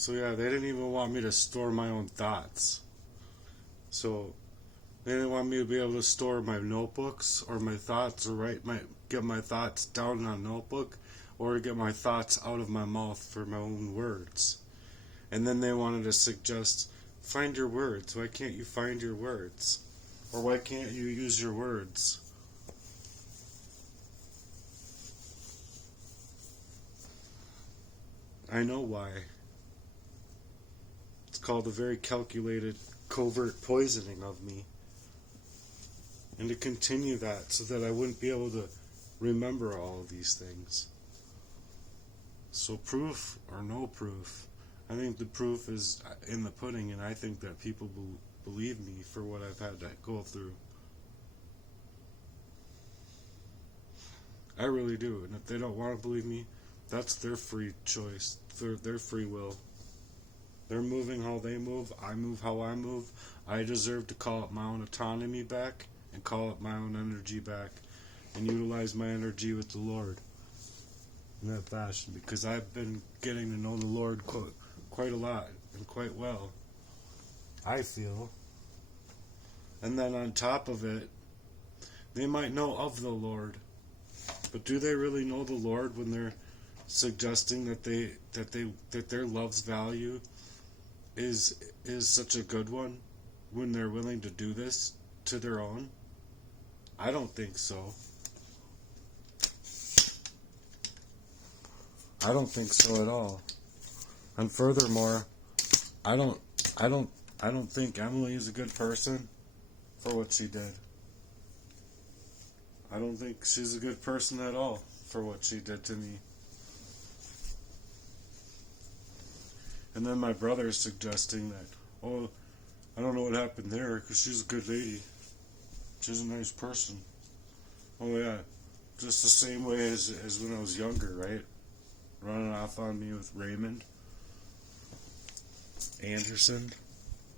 So yeah, they didn't even want me to store my own thoughts. So they didn't want me to be able to store my notebooks or my thoughts or get my thoughts down in a notebook or get my thoughts out of my mouth for my own words. And then they wanted to suggest, find your words. Why can't you find your words? Or why can't you use your words? I know why. It's called a very calculated, covert poisoning of me. And to continue that so that I wouldn't be able to remember all of these things. So proof or no proof, I think the proof is in the pudding, and I think that people believe me for what I've had to go through. I really do. And if they don't want to believe me, that's their free choice, their free will. They're moving how they move, I move how I move. I deserve to call up my own autonomy back and call up my own energy back and utilize my energy with the Lord in that fashion, because I've been getting to know the Lord quite a lot and quite well, I feel. And then on top of it, they might know of the Lord, but do they really know the Lord when they're suggesting that their love's value is such a good one when they're willing to do this to their own? I don't think so. I don't think so at all. And furthermore, I don't think Emily is a good person for what she did. I don't think she's a good person at all for what she did to me. And then my brother is suggesting that, oh, I don't know what happened there because she's a good lady. She's a nice person. Oh yeah, just the same way as when I was younger, right? Running off on me with Raymond Anderson.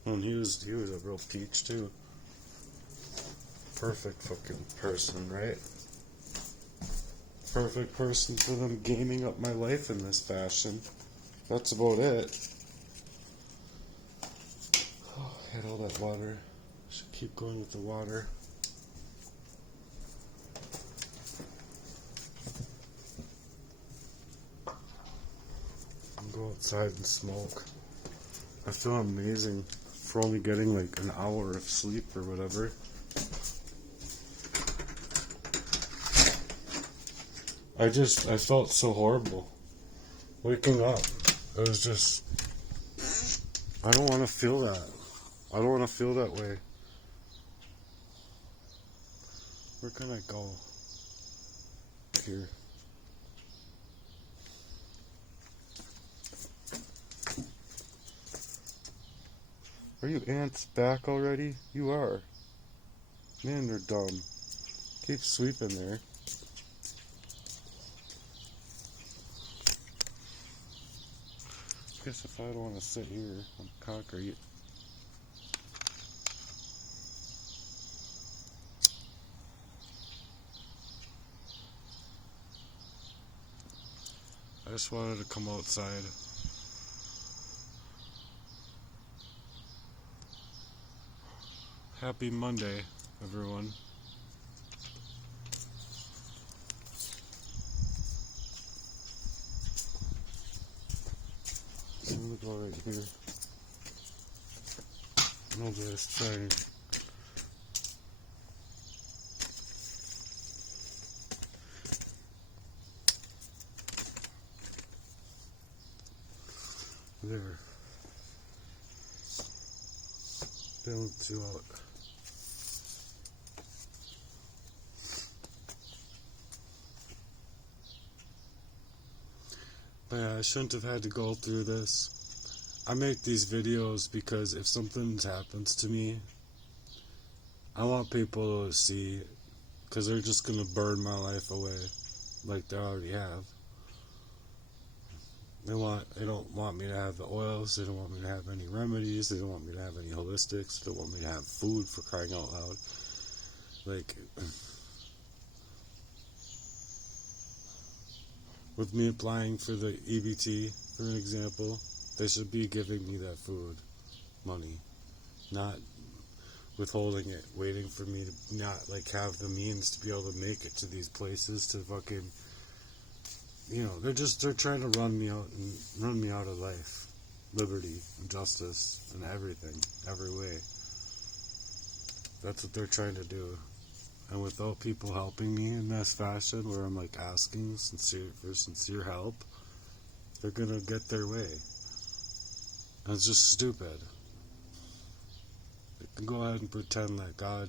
And he was a real peach too. Perfect fucking person, right? Perfect person for them gaming up my life in this fashion. That's about it. Oh, I had all that water. Should keep going with the water. Go outside and smoke. I feel amazing for only getting like an hour of sleep or whatever. I felt so horrible waking up. It was just, I don't want to feel that. I don't want to feel that way. Where can I go? Here. Are you ants back already? You are. Man, they're dumb. Keep sweeping there. I guess if I don't want to sit here on concrete. I just wanted to come outside. Happy Monday, everyone. I'm gonna go right here. No, just trying. There. Balance you out. But yeah, I shouldn't have had to go through this. I make these videos because if something happens to me, I want people to see, because they're just going to burn my life away like they already have. They don't want me to have the oils, they don't want me to have any remedies, they don't want me to have any holistics, they don't want me to have food, for crying out loud. Like, with me applying for the EBT, for an example, They should be giving me that food money, not withholding it, waiting for me to not like have the means to be able to make it to these places to fucking, they're trying to run me out of life, liberty, and justice, and everything, every way. That's what they're trying to do. And without people helping me in this fashion, where I'm like asking for sincere help, they're gonna get their way. And it's just stupid. They can go ahead and pretend that God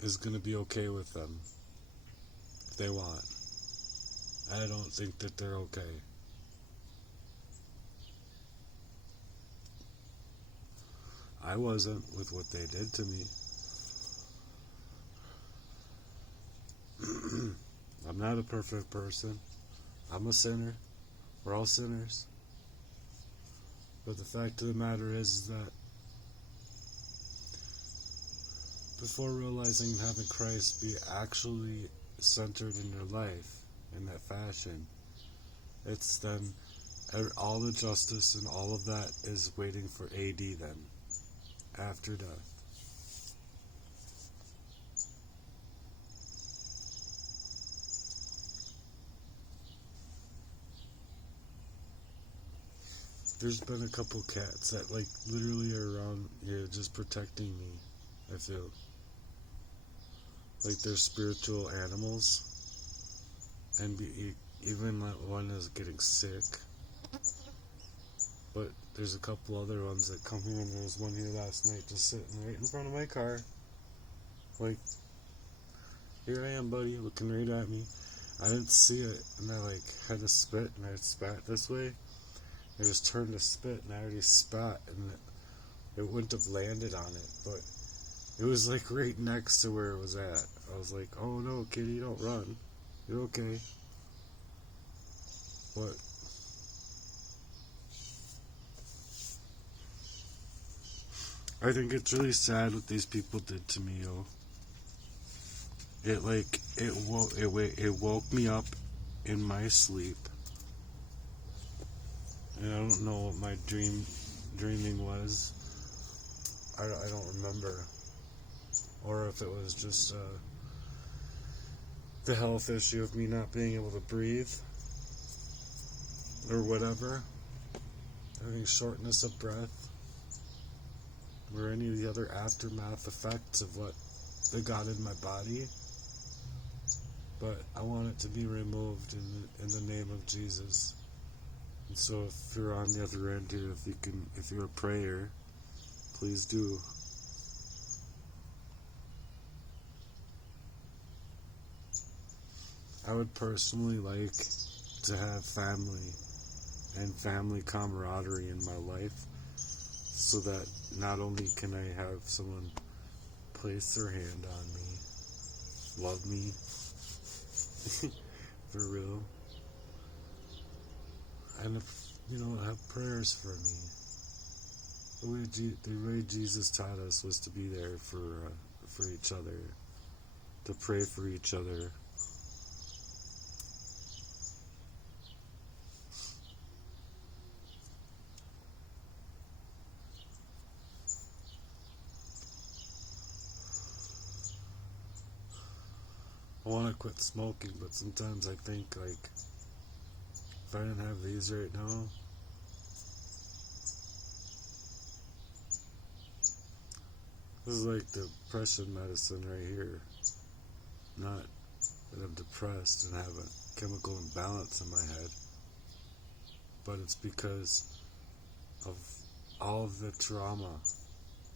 is gonna be okay with them if they want. I don't think that they're okay. I wasn't with what they did to me. I'm not a perfect person. I'm a sinner. We're all sinners. But the fact of the matter is that before realizing and having Christ be actually centered in your life in that fashion, it's then all the justice and all of that is waiting for AD then, after death. There's been a couple cats that like literally are around here just protecting me, I feel. Like they're spiritual animals. And even that one is getting sick. But there's a couple other ones that come here, and there was one here last night just sitting right in front of my car. Like, here I am, buddy, looking right at me. I didn't see it, and I like had to spit, and I spat this way. I just turned to spit, and I already spat, and it wouldn't have landed on it, but it was like right next to where it was at. I was like, oh no, kitty, don't run. You're okay. But I think it's really sad what these people did to me, yo. It woke me up in my sleep. And I don't know what my dreaming was. I don't remember. Or if it was just the health issue of me not being able to breathe. Or whatever. Having shortness of breath. Or any of the other aftermath effects of what they got in my body. But I want it to be removed in the name of Jesus. And so if you're on the other end here, if you're a prayer, please do. I would personally like to have family and family camaraderie in my life, so that not only can I have someone place their hand on me, love me, for real, and have prayers for me. The way Jesus taught us was to be there for each other, to pray for each other. I want to quit smoking, but sometimes I think, like, if I didn't have these right now, this is like depression medicine right here. Not that I'm depressed and have a chemical imbalance in my head, but it's because of all of the trauma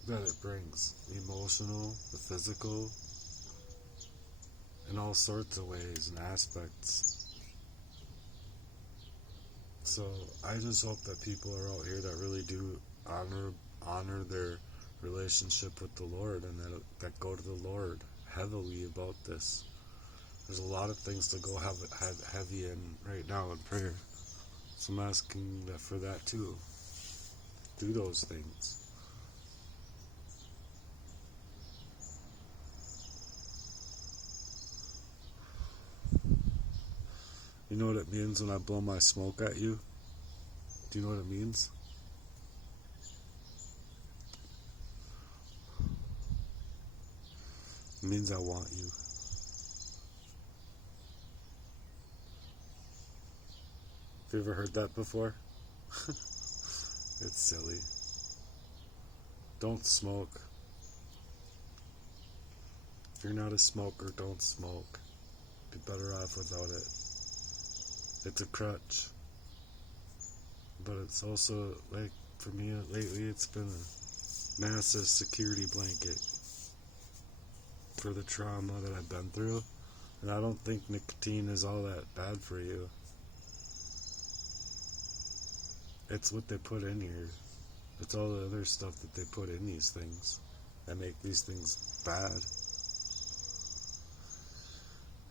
that it brings. The emotional, the physical, in all sorts of ways and aspects. So I just hope that people are out here that really do honor their relationship with the Lord, and that go to the Lord heavily about this. There's a lot of things to go heavy in right now in prayer. So I'm asking for that too. Do those things. You know what it means when I blow my smoke at you? Do you know what it means? It means I want you. Have you ever heard that before? It's silly. Don't smoke. If you're not a smoker, don't smoke. Be better off without it. It's a crutch. But it's also, like, for me lately, it's been a massive security blanket for the trauma that I've been through. And I don't think nicotine is all that bad for you. It's what they put in here. It's all the other stuff that they put in these things that make these things bad.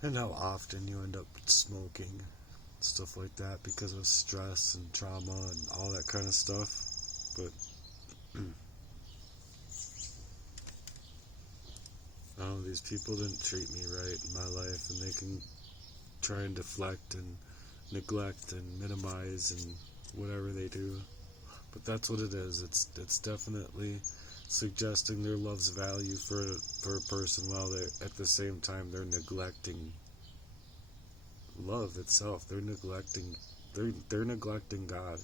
And how often you end up smoking, stuff like that, because of stress and trauma and all that kind of stuff. But I don't know, these people didn't treat me right in my life, and they can try and deflect and neglect and minimize and whatever they do. But that's what it is. It's definitely suggesting their love's value for a person while they're at the same time they're neglecting love itself. They're neglecting God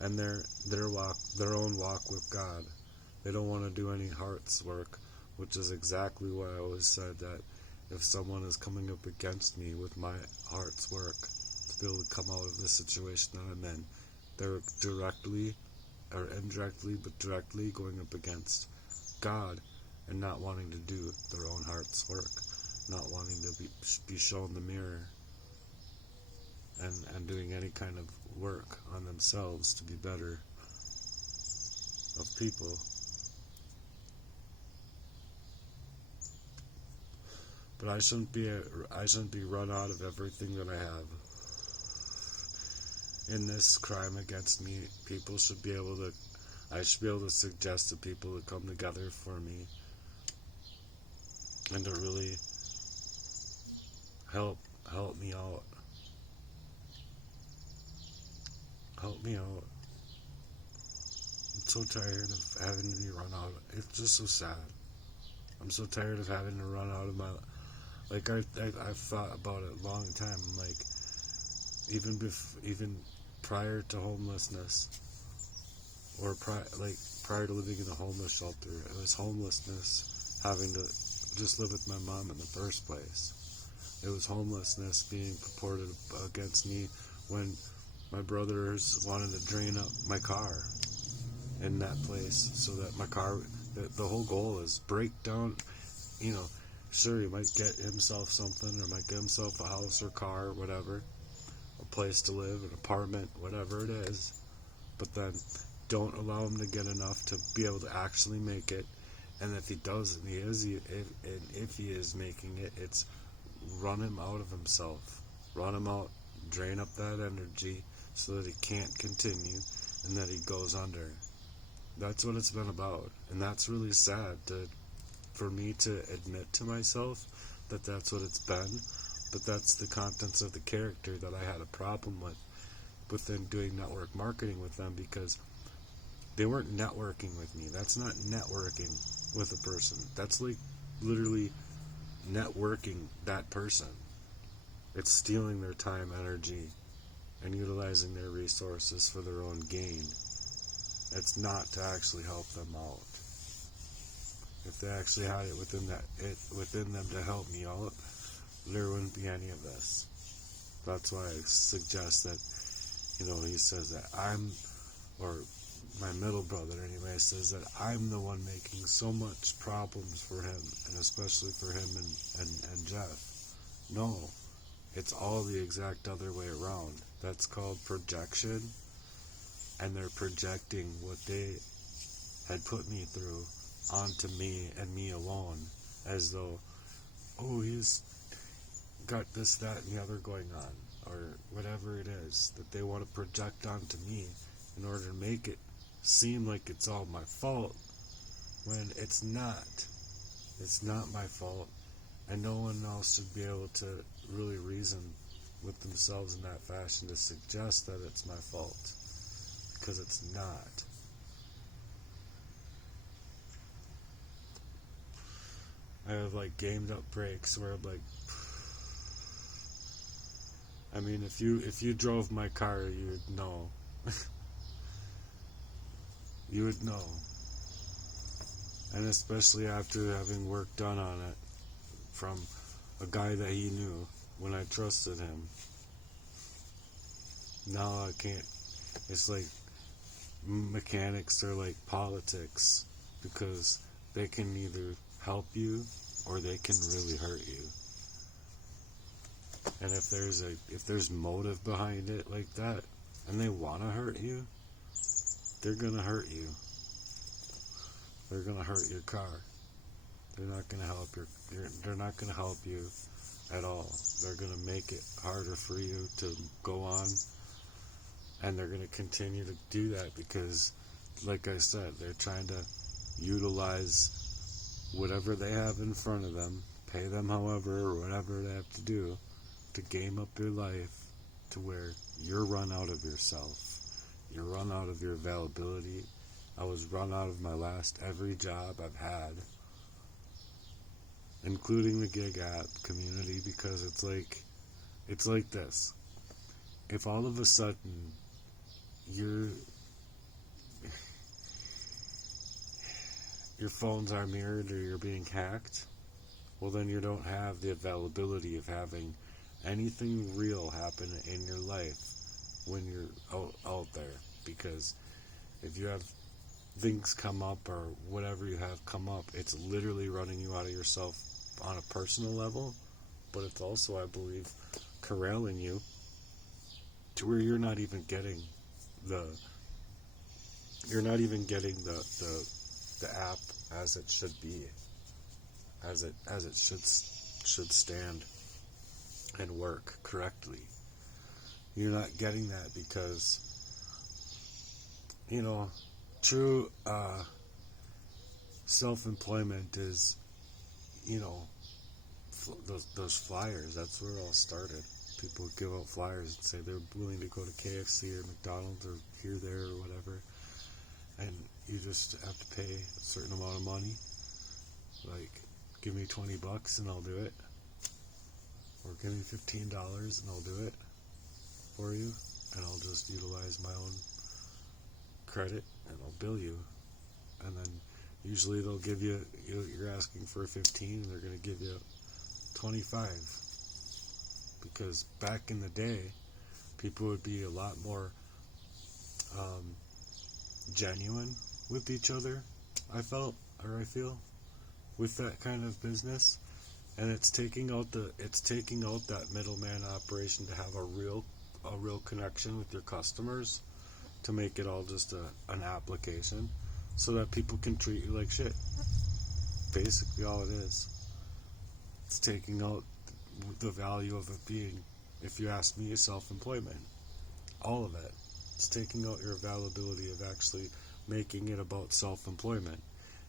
and their own walk with God. They don't want to do any heart's work, which is exactly why I always said that if someone is coming up against me with my heart's work to be able to come out of the situation that I'm in, they're directly or indirectly, but directly going up against God and not wanting to do their own heart's work, not wanting to be shown the mirror and doing any kind of work on themselves to be better of people. But I shouldn't be run out of everything that I have. In this crime against me, I should be able to suggest to people to come together for me and to really help me out. Help me out. I'm so tired of having to be run out. It's just so sad. I'm so tired of having to run out of my... Like, I've thought about it a long time. Like, even prior to homelessness, or prior to living in a homeless shelter, it was homelessness having to just live with my mom in the first place. It was homelessness being purported against me when my brothers wanted to drain up my car in that place, so that my car, the whole goal is break down, sure, he might get himself something, or might get himself a house or car or whatever, a place to live, an apartment, whatever it is, but then don't allow him to get enough to be able to actually make it. And if he does, if he is making it, it's run him out of himself, run him out, drain up that energy so that he can't continue and that he goes under. That's what it's been about, and that's really sad for me to admit to myself that that's what it's been. But that's the contents of the character that I had a problem within doing network marketing with them, because they weren't networking with me. That's not networking with a person. That's like literally networking that person. It's stealing their time, energy, and utilizing their resources for their own gain. It's not to actually help them out. If they actually had it within them to help me out, there wouldn't be any of this. That's why I suggest that, he says that or my middle brother anyway, says that I'm the one making so much problems for him, and especially for him and Jeff. No, it's all the exact other way around. That's called projection, and they're projecting what they had put me through onto me and me alone, as though, he's got this, that, and the other going on, or whatever it is that they want to project onto me in order to make it seem like it's all my fault, when it's not. It's not my fault, and no one else should be able to really reason with themselves in that fashion to suggest that it's my fault, because it's not. I have like gamed up brakes where I'm like, I mean, if you drove my car, you would know. You would know. And especially after having work done on it from a guy that he knew when I trusted him. Now I can't. It's like mechanics are like politics because they can either help you or they can really hurt you. And if there's motive behind it like that and they want to hurt you, they're going to hurt you. They're going to hurt your car. They're not going to help they're not going to help you at all. They're going to make it harder for you to go on, and they're going to continue to do that because, like I said, they're trying to utilize whatever they have in front of them, pay them however or whatever they have to do to game up your life to where you're run out of yourself. You're run out of your availability. I was run out of my last every job I've had, including the gig app community, because it's like this. If all of a sudden your phones are mirrored or you're being hacked, well then you don't have the availability of having anything real happen in your life when you're out there. Because if you have things come up or whatever you have come up, it's literally running you out of yourself on a personal level, but it's also, I believe, corralling you to where you're not even getting the app as it should be, as it should stand and work correctly. You're not getting that because, true self-employment is, those flyers. That's where it all started. People would give out flyers and say they're willing to go to KFC or McDonald's or here, there, or whatever, and you just have to pay a certain amount of money. Like, give me $20 and I'll do it, or give me $15 and I'll do it for you, and I'll just utilize my own credit and I'll bill you. And then usually they'll give you're asking for 15 and they're going to give you 25, because back in the day people would be a lot more genuine with each other, I feel, with that kind of business. And it's taking out that middleman operation to have a real connection with your customers, to make it all just an application so that people can treat you like shit. Basically all it is. It's taking out the value of it being, if you ask me, self-employment. All of it. It's taking out your availability of actually making it about self-employment.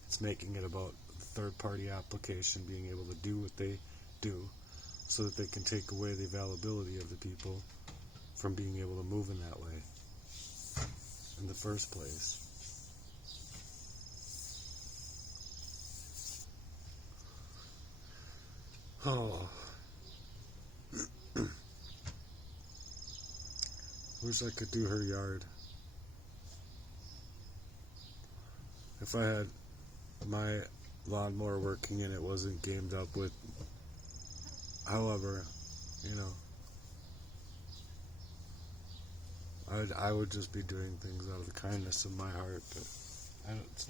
It's making it about the third-party application being able to do what they do so that they can take away the availability of the people from being able to move in that way in the first place. Oh. Wish I could do her yard. If I had my lawnmower working and it wasn't gamed up with, however, I would just be doing things out of the kindness of my heart, but that's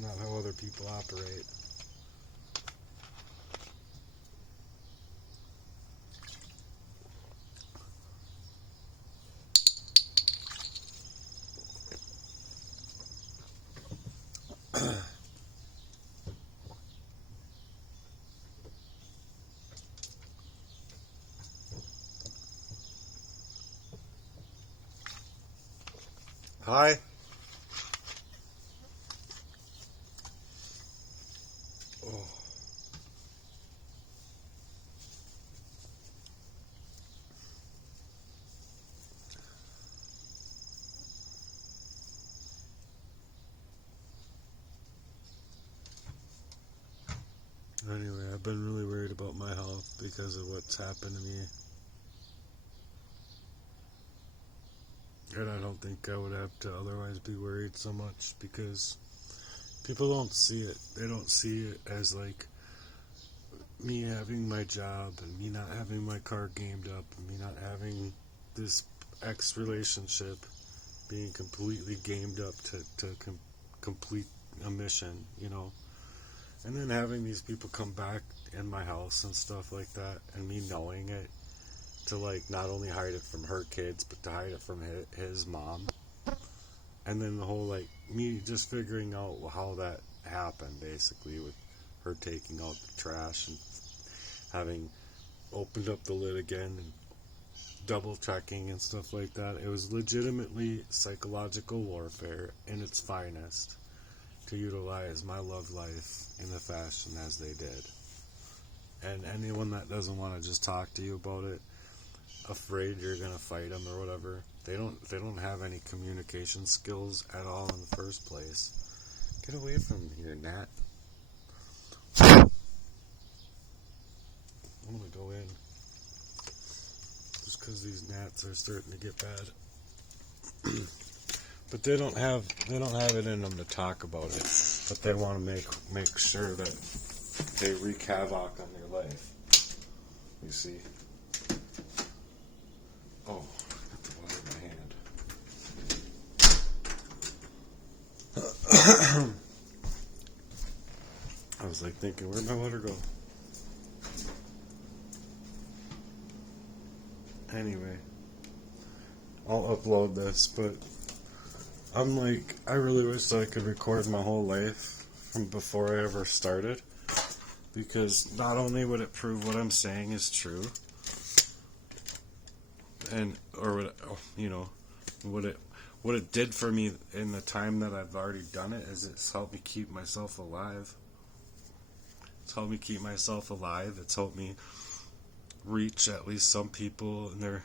not how other people operate. Hi. Oh. been really worried about my health because of what's happened to me. And I don't think I would have to otherwise be worried so much because people don't see it. They don't see it as like me having my job and me not having my car gamed up and me not having this ex relationship being completely gamed up to complete a mission, you know. And then having these people come back in my house and stuff like that and me knowing it to like not only hide it from her kids but to hide it from his mom. And then the whole like me just figuring out how that happened basically with her taking out the trash and having opened up the lid again and double checking and stuff like that. It was legitimately psychological warfare in its finest to utilize my love life in the fashion as they did. And anyone that doesn't want to just talk to you about it, afraid you're gonna fight them or whatever, they don't have any communication skills at all in the first place. Get away from here, Nat. I'm gonna go in just because these gnats are starting to get bad. But they don't have it in them to talk about it. But they want to make sure that they wreak havoc on your life. You see. Oh, got the water in my hand. I was like thinking, where'd my water go? Anyway, I'll upload this, but I'm like, I really wish that I could record my whole life from before I ever started, because not only would it prove what I'm saying is true, and or what it did for me in the time that I've already done it is it's helped me keep myself alive. It's helped me keep myself alive. It's helped me reach at least some people in their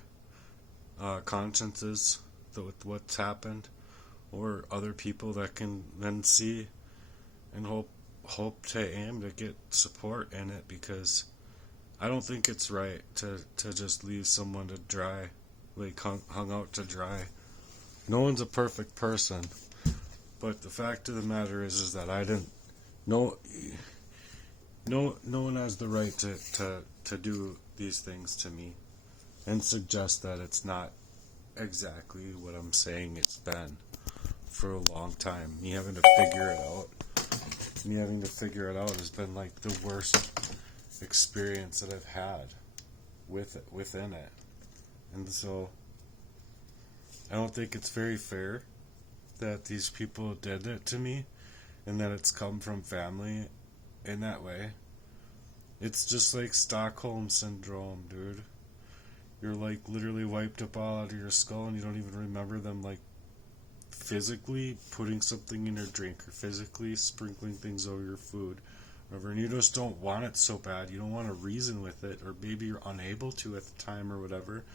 consciences with what's happened, or other people that can then see and hope to aim to get support in it, because I don't think it's right to just leave someone to dry, like hung out to dry. No one's a perfect person, but the fact of the matter is that I didn't. No one has the right to do these things to me and suggest that it's not exactly what I'm saying it's been for a long time. Me having to figure it out has been like the worst experience that I've had within it. And so I don't think it's very fair that these people did it to me and that it's come from family in that way. It's just like Stockholm Syndrome, dude. You're like literally wiped up all out of your skull and you don't even remember them like physically putting something in your drink or physically sprinkling things over your food, whatever, and you just don't want it so bad. You don't want to reason with it, or maybe you're unable to at the time or whatever.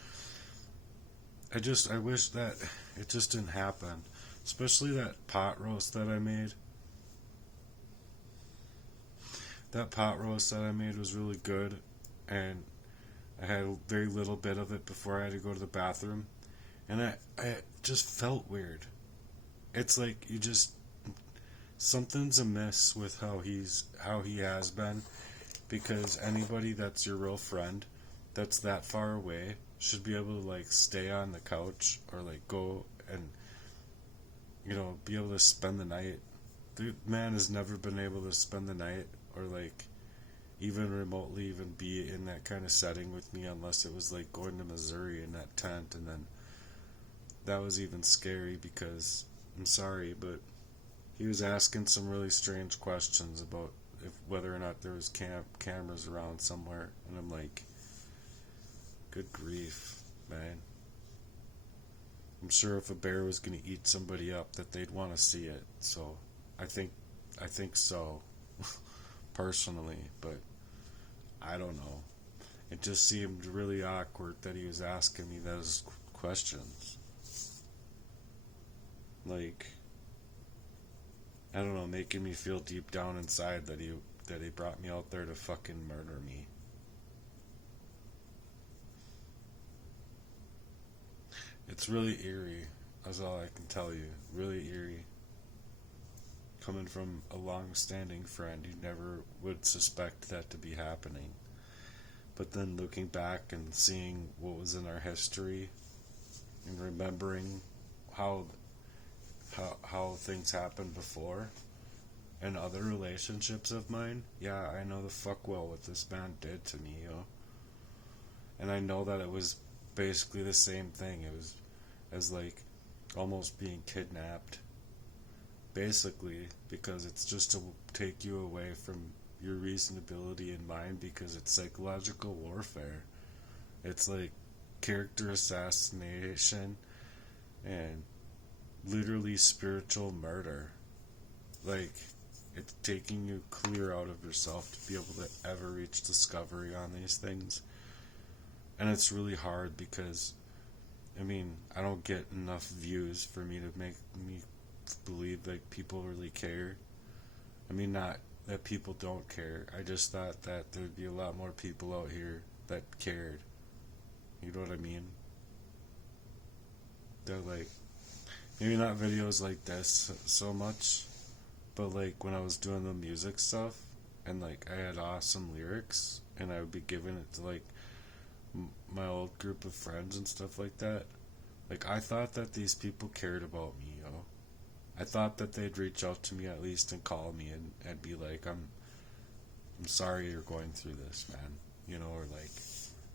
I wish that it just didn't happen. Especially that pot roast that I made. That pot roast that I made was really good, and I had a very little bit of it before I had to go to the bathroom, and I just felt weird. It's like something's amiss with how he has been, because anybody that's your real friend that's that far away should be able to like stay on the couch or like go and be able to spend the night. The man has never been able to spend the night or like even remotely even be in that kind of setting with me, unless it was like going to Missouri in that tent, and then that was even scary because I'm sorry, but he was asking some really strange questions about whether or not there was cameras around somewhere, and I'm like, good grief, man. I'm sure if a bear was going to eat somebody up that they'd want to see it. So I think so personally, but I don't know. It just seemed really awkward that he was asking me those questions. Like, I don't know, making me feel deep down inside that he that he brought me out there to fucking murder me. It's really eerie, that's all I can tell you. Really eerie. Coming from a long-standing friend who never would suspect that to be happening. But then looking back and seeing what was in our history and remembering how how things happened before and other relationships of mine, yeah, I know the fuck well what this man did to me, yo. And I know that it was basically the same thing. It was as like almost being kidnapped. Basically, because it's just to take you away from your reasonability in mind because it's psychological warfare. It's like character assassination and literally spiritual murder. Like, it's taking you clear out of yourself to be able to ever reach discovery on these things. And it's really hard because, I mean, I don't get enough views for me to make me believe like people really care. I mean, not that people don't care. I just thought that there'd be a lot more people out here that cared. You know what I mean? They're like, maybe not videos like this so much, but like when I was doing the music stuff and like I had awesome lyrics and I would be giving it to like my old group of friends and stuff like that. Like, I thought that these people cared about me, yo. I thought that they'd reach out to me at least and call me and be like, I'm sorry you're going through this, man. You know, or like,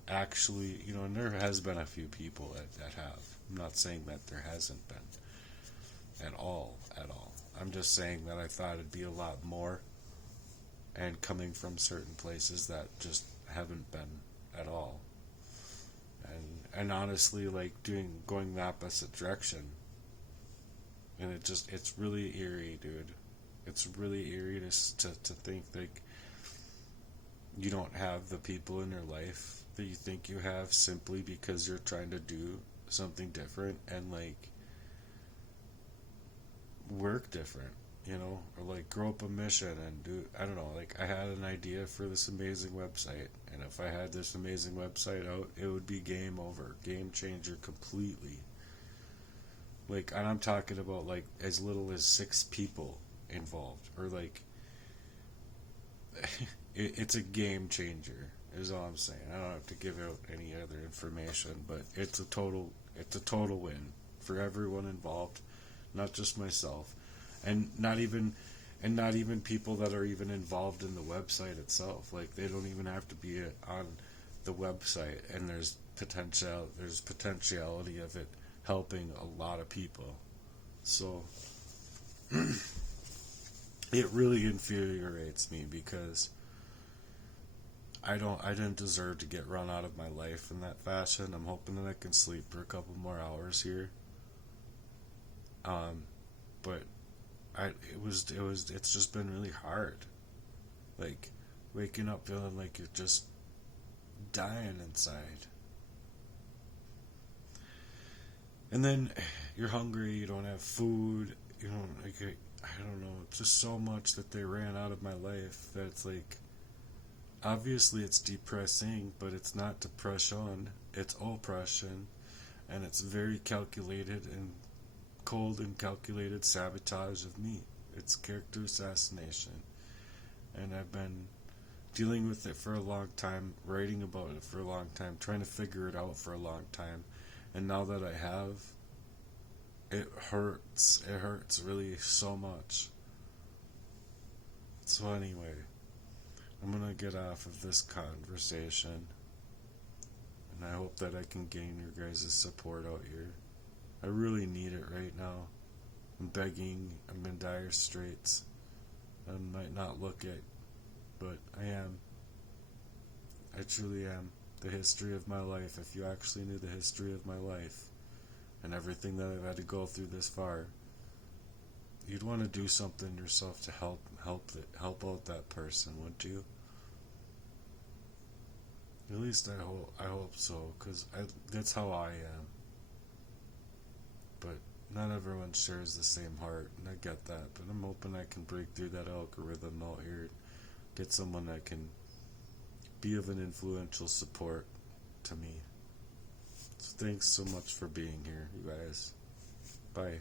actually, you know, and there has been a few people that have. I'm not saying that there hasn't been at all. I'm just saying that I thought it'd be a lot more, and coming from certain places that just haven't been at all. And honestly, like going the opposite direction. And it's really eerie, dude. It's really eerie to think like you don't have the people in your life that you think you have simply because you're trying to do something different and like work different, you know, or like grow up a mission and do, I don't know, like I had an idea for this amazing website, and if I had this amazing website out, it would be game over, game changer completely. Like, and I'm talking about like as little as 6 people involved, or like it's a game changer is all I'm saying. I don't have to give out any other information, but it's a total win for everyone involved, not just myself, and not even people that are even involved in the website itself. Like, they don't even have to be on the website, and there's potentiality of it helping a lot of people. So it really infuriates me because I didn't deserve to get run out of my life in that fashion. I'm hoping that I can sleep for a couple more hours here. But it's just been really hard. Like, waking up feeling like you're just dying inside. And then you're hungry, you don't have food, you don't, like, I don't know, it's just so much that they ran out of my life that it's like, obviously it's depressing, but it's not depression, it's oppression, and it's very calculated and cold and calculated sabotage of me. It's character assassination. And I've been dealing with it for a long time, writing about it for a long time, trying to figure it out for a long time. And now that I have, it hurts. It hurts really so much. So anyway, I'm gonna get off of this conversation. And I hope that I can gain your guys' support out here. I really need it right now. I'm begging. I'm in dire straits. I might not look it, but I am. I truly am. The history of my life, if you actually knew the history of my life and everything that I've had to go through this far, you'd want to do something yourself to help out that person, wouldn't you? At least I hope so, because that's how I am. But not everyone shares the same heart, and I get that, but I'm hoping I can break through that algorithm out here, get someone that can be of an influential support to me. So thanks so much for being here, you guys. Bye.